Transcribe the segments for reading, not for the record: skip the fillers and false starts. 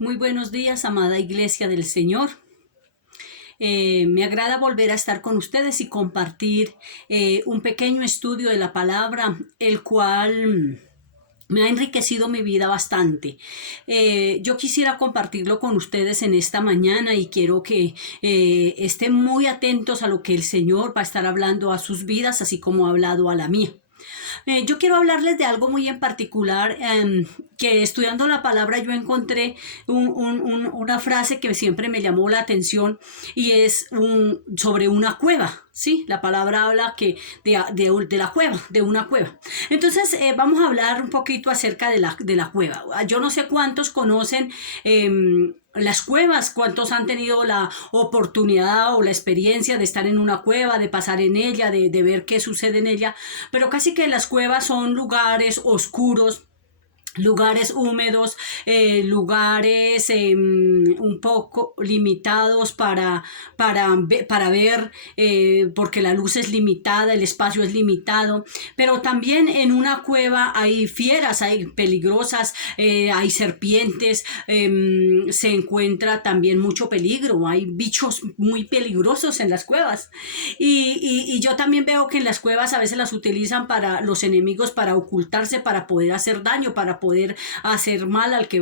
Muy buenos días, amada Iglesia del Señor. Me agrada volver a estar con ustedes y compartir un pequeño estudio de la palabra, el cual me ha enriquecido mi vida bastante. Yo quisiera compartirlo con ustedes en esta mañana y quiero que estén muy atentos a lo que el Señor va a estar hablando a sus vidas, así como ha hablado a la mía. Yo quiero hablarles de algo muy en particular, que estudiando la palabra yo encontré una frase que siempre me llamó la atención y es sobre una cueva. Sí, la palabra habla de la cueva, de una cueva. Entonces vamos a hablar un poquito acerca de la cueva. Yo no sé cuántos conocen las cuevas, cuántos han tenido la oportunidad o la experiencia de estar en una cueva, de pasar en ella, de ver qué sucede en ella, pero casi que las cuevas son lugares oscuros, lugares húmedos, lugares un poco limitados para ver, porque la luz es limitada, el espacio es limitado, pero también en una cueva hay fieras, hay peligrosas, hay serpientes, se encuentra también mucho peligro, hay bichos muy peligrosos en las cuevas y yo también veo que en las cuevas a veces las utilizan para los enemigos, para ocultarse, para poder hacer daño, para poder hacer mal al que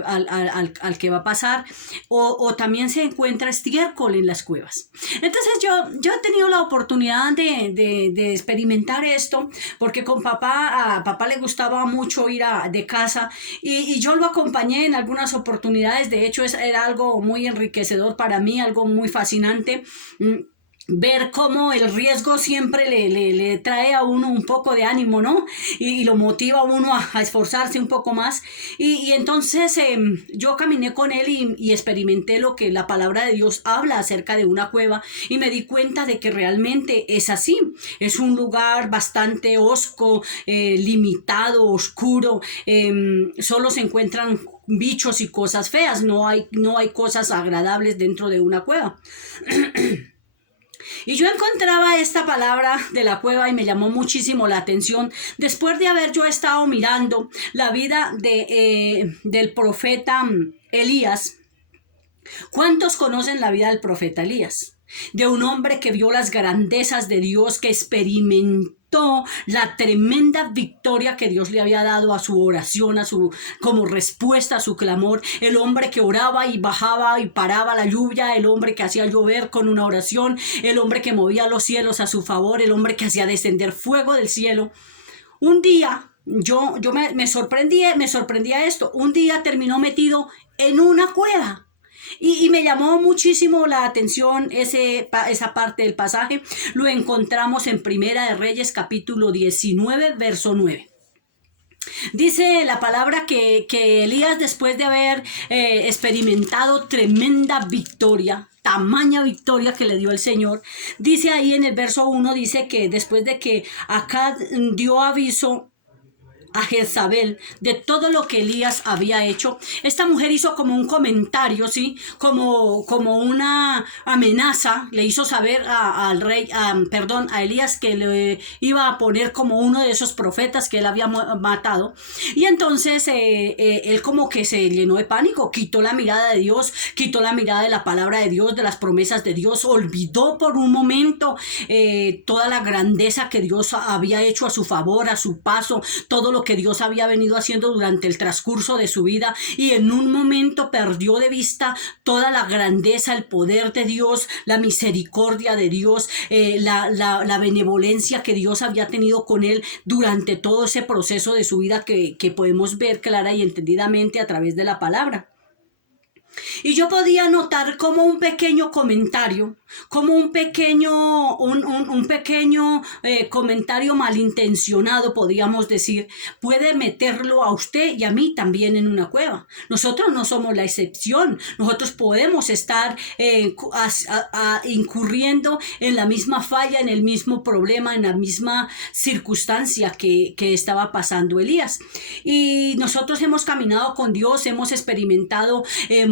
va a pasar, o también se encuentra estiércol en las cuevas. Entonces yo he tenido la oportunidad de experimentar esto, porque con a papá le gustaba mucho ir de casa y yo lo acompañé en algunas oportunidades. De hecho era algo muy enriquecedor para mí, algo muy fascinante. Ver cómo el riesgo siempre le trae a uno un poco de ánimo, ¿no? Y lo motiva a uno a esforzarse un poco más. Y entonces yo caminé con él y experimenté lo que la palabra de Dios habla acerca de una cueva y me di cuenta de que realmente es así. Es un lugar bastante hosco, limitado, oscuro. Solo se encuentran bichos y cosas feas. No hay cosas agradables dentro de una cueva. Y yo encontraba esta palabra de la cueva y me llamó muchísimo la atención después de haber yo estado mirando la vida del profeta Elías. ¿Cuántos conocen la vida del profeta Elías? De un hombre que vio las grandezas de Dios, que experimentó la tremenda victoria que Dios le había dado a su oración, como respuesta a su clamor. El hombre que oraba y bajaba y paraba la lluvia, el hombre que hacía llover con una oración, el hombre que movía los cielos a su favor, el hombre que hacía descender fuego del cielo. Un día yo me sorprendía esto. Un día terminó metido en una cueva. Y me llamó muchísimo la atención esa parte del pasaje. Lo encontramos en Primera de Reyes, capítulo 19, verso 9. Dice la palabra que Elías, después de haber experimentado tremenda victoria, tamaña victoria que le dio el Señor, dice ahí en el verso 1, dice que después de que Acab dio aviso a Jezabel de todo lo que Elías había hecho, esta mujer hizo como un comentario, ¿sí? Como una amenaza, le hizo saber al rey, a Elías, que le iba a poner como uno de esos profetas que él había matado. Y entonces él como que se llenó de pánico, quitó la mirada de Dios, quitó la mirada de la palabra de Dios, de las promesas de Dios, olvidó por un momento toda la grandeza que Dios había hecho a su favor, a su paso, todo lo que Dios había venido haciendo durante el transcurso de su vida, y en un momento perdió de vista toda la grandeza, el poder de Dios, la misericordia de Dios, la benevolencia que Dios había tenido con él durante todo ese proceso de su vida que podemos ver clara y entendidamente a través de la palabra. Y yo podía notar como un pequeño comentario, como un pequeño comentario malintencionado, podríamos decir, puede meterlo a usted y a mí también en una cueva. Nosotros no somos la excepción. Nosotros podemos estar incurriendo en la misma falla, en el mismo problema, en la misma circunstancia que estaba pasando Elías. Y nosotros hemos caminado con Dios, hemos experimentado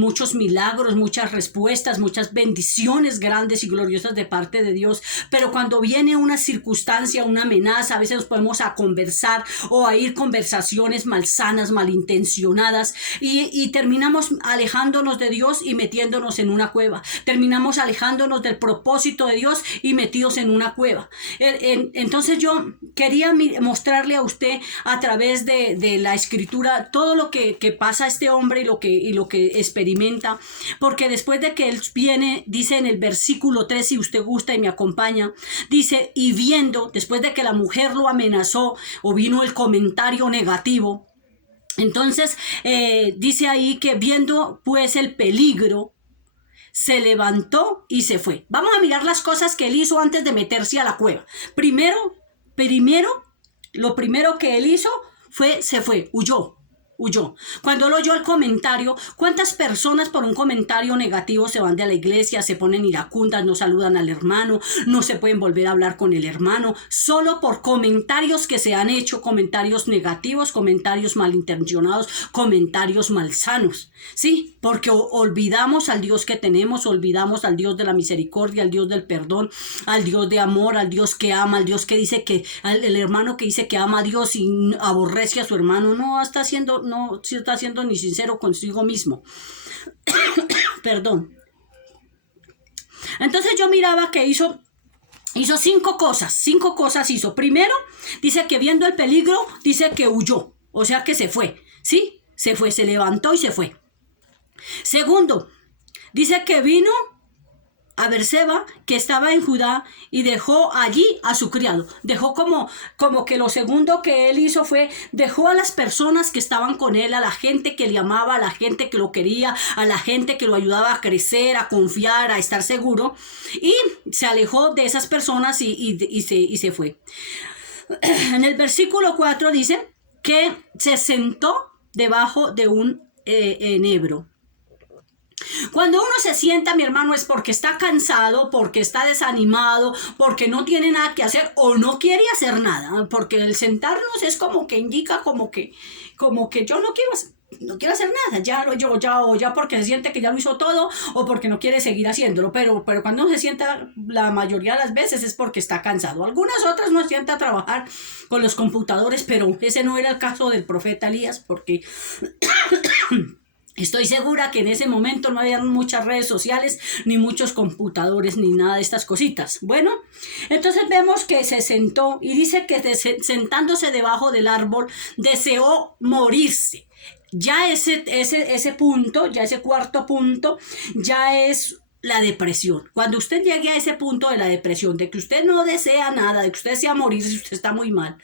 muchos milagros, muchas respuestas, muchas bendiciones grandes y gloriosas de parte de Dios. Pero cuando viene una circunstancia, una amenaza, a veces nos podemos a conversar o a ir conversaciones malsanas, malintencionadas y terminamos alejándonos de Dios y metiéndonos en una cueva. Terminamos alejándonos del propósito de Dios y metidos en una cueva. Entonces yo quería mostrarle a usted a través de la escritura todo lo que pasa a este hombre y lo que experimenta, porque después de que él viene, dice en el versículo 3, si usted gusta y me acompaña, dice, y viendo, después de que la mujer lo amenazó o vino el comentario negativo, entonces dice ahí que viendo pues el peligro, se levantó y se fue. Vamos a mirar las cosas que él hizo antes de meterse a la cueva. Lo primero que él hizo se fue, huyó. Cuando él oyó el comentario, ¿cuántas personas por un comentario negativo se van de la iglesia, se ponen iracundas, no saludan al hermano, no se pueden volver a hablar con el hermano, solo por comentarios que se han hecho, comentarios negativos, comentarios malintencionados, comentarios malsanos? Sí, porque olvidamos al Dios que tenemos, olvidamos al Dios de la misericordia, al Dios del perdón, al Dios de amor, al Dios que ama, al Dios que dice que, el hermano que dice que ama a Dios y aborrece a su hermano, no está siendo ni sincero consigo mismo. Perdón. Entonces yo miraba que hizo 5 cosas hizo. Primero, dice que viendo el peligro, dice que huyó, o sea que se fue, ¿sí? Se fue, se levantó y se fue. Segundo, dice que vino a Berseba, que estaba en Judá, y dejó allí a su criado. Dejó como que lo segundo que él hizo fue, dejó a las personas que estaban con él, a la gente que le amaba, a la gente que lo quería, a la gente que lo ayudaba a crecer, a confiar, a estar seguro, y se alejó de esas personas y se fue. En el versículo 4 dice que se sentó debajo de un enebro. Cuando uno se sienta, mi hermano, es porque está cansado, porque está desanimado, porque no tiene nada que hacer o no quiere hacer nada, porque el sentarnos es como que indica como que yo no quiero hacer nada, ya porque se siente que ya lo hizo todo o porque no quiere seguir haciéndolo, pero cuando uno se sienta la mayoría de las veces es porque está cansado. Algunas otras no se sienta a trabajar con los computadores, pero ese no era el caso del profeta Elías, porque estoy segura que en ese momento no había muchas redes sociales, ni muchos computadores, ni nada de estas cositas. Bueno, entonces vemos que se sentó y dice que sentándose debajo del árbol deseó morirse. Ya ese punto, ya ese cuarto punto, ya es la depresión. Cuando usted llegue a ese punto de la depresión, de que usted no desea nada, de que usted desea morirse, usted está muy mal.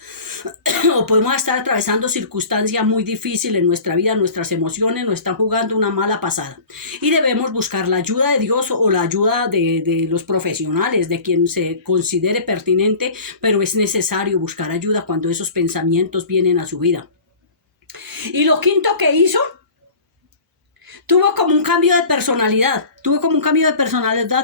O podemos estar atravesando circunstancias muy difíciles en nuestra vida, nuestras emociones nos están jugando una mala pasada. Y debemos buscar la ayuda de Dios o la ayuda de los profesionales, de quien se considere pertinente, pero es necesario buscar ayuda cuando esos pensamientos vienen a su vida. Y lo quinto que hizo, tuvo como un cambio de personalidad.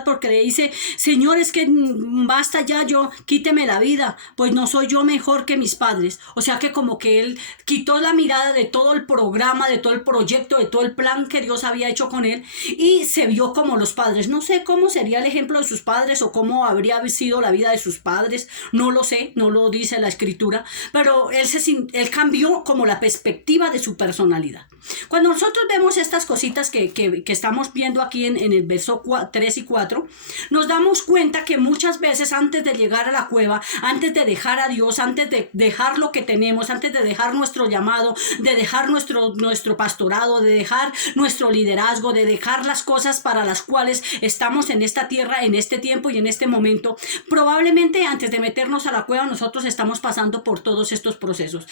Porque le dice, Señor, es que basta ya, quíteme la vida, pues no soy yo mejor que mis padres. O sea que como que él quitó la mirada de todo el programa, de todo el proyecto, de todo el plan que Dios había hecho con él y se vio como los padres. No sé cómo sería el ejemplo de sus padres o cómo habría sido la vida de sus padres. No lo sé, no lo dice la escritura, pero él cambió como la perspectiva de su personalidad. Cuando nosotros vemos estas cositas que estamos viendo aquí en el verso 3 y 4, nos damos cuenta que muchas veces antes de llegar a la cueva, antes de dejar a Dios, antes de dejar lo que tenemos, antes de dejar nuestro llamado, de dejar nuestro pastorado, de dejar nuestro liderazgo, de dejar las cosas para las cuales estamos en esta tierra, en este tiempo y en este momento, probablemente antes de meternos a la cueva nosotros estamos pasando por todos estos procesos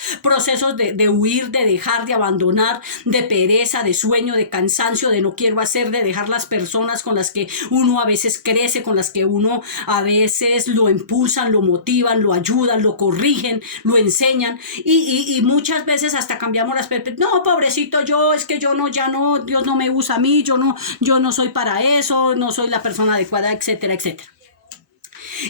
de huir, de dejar, de abandonar, de pereza, de sueño, de cansancio, de no quiero hacer, de dejar las personas con las que uno a veces crece, con las que uno a veces lo impulsan, lo motivan, lo ayudan, lo corrigen, lo enseñan y muchas veces hasta cambiamos las perspectivas. No, pobrecito Dios no me usa a mí, yo no soy para eso, no soy la persona adecuada, etcétera, etcétera.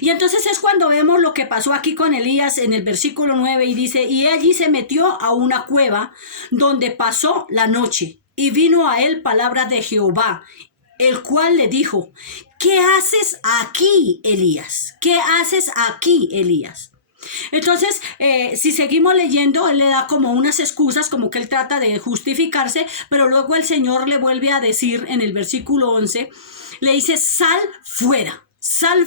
Y entonces es cuando vemos lo que pasó aquí con Elías en el versículo 9 y dice, y allí se metió a una cueva donde pasó la noche. Y vino a él palabra de Jehová, el cual le dijo: ¿qué haces aquí, Elías? ¿Qué haces aquí, Elías? Entonces, si seguimos leyendo, él le da como unas excusas, como que él trata de justificarse, pero luego el Señor le vuelve a decir en el versículo 11, le dice: sal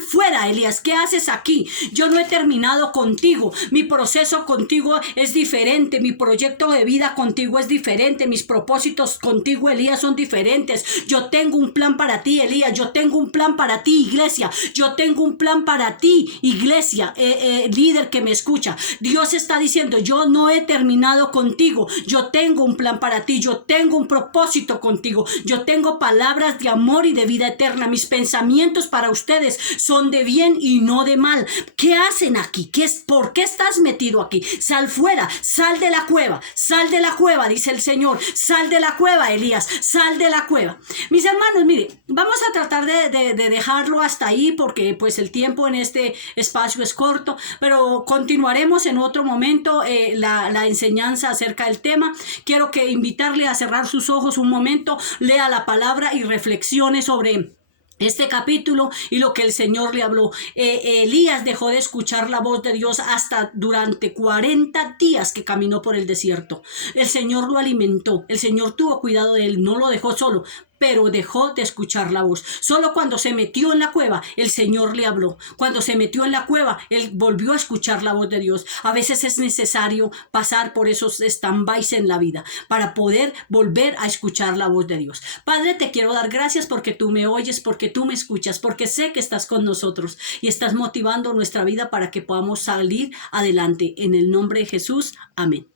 fuera, Elías, ¿qué haces aquí? Yo no he terminado contigo, mi proceso contigo es diferente, mi proyecto de vida contigo es diferente, mis propósitos contigo, Elías, son diferentes. Yo tengo un plan para ti, Elías, yo tengo un plan para ti, iglesia, yo tengo un plan para ti, iglesia, líder que me escucha. Dios está diciendo: yo no he terminado contigo, yo tengo un plan para ti, yo tengo un propósito contigo, yo tengo palabras de amor y de vida eterna, mis pensamientos para ustedes son de bien y no de mal. ¿Qué hacen aquí? ¿Por qué estás metido aquí? Sal fuera, sal de la cueva, dice el Señor. Sal de la cueva, Elías, sal de la cueva. Mis hermanos, mire, vamos a tratar de dejarlo hasta ahí, porque pues el tiempo en este espacio es corto, pero continuaremos en otro momento la enseñanza acerca del tema. Quiero invitarle a cerrar sus ojos un momento, lea la palabra y reflexione sobre este capítulo y lo que el Señor le habló. Elías dejó de escuchar la voz de Dios hasta durante 40 días que caminó por el desierto. El Señor lo alimentó, el Señor tuvo cuidado de él, no lo dejó solo, pero dejó de escuchar la voz. Solo cuando se metió en la cueva, el Señor le habló. Cuando se metió en la cueva, él volvió a escuchar la voz de Dios. A veces es necesario pasar por esos stand-bys en la vida para poder volver a escuchar la voz de Dios. Padre, te quiero dar gracias porque tú me oyes, porque tú me escuchas, porque sé que estás con nosotros y estás motivando nuestra vida para que podamos salir adelante. En el nombre de Jesús, amén.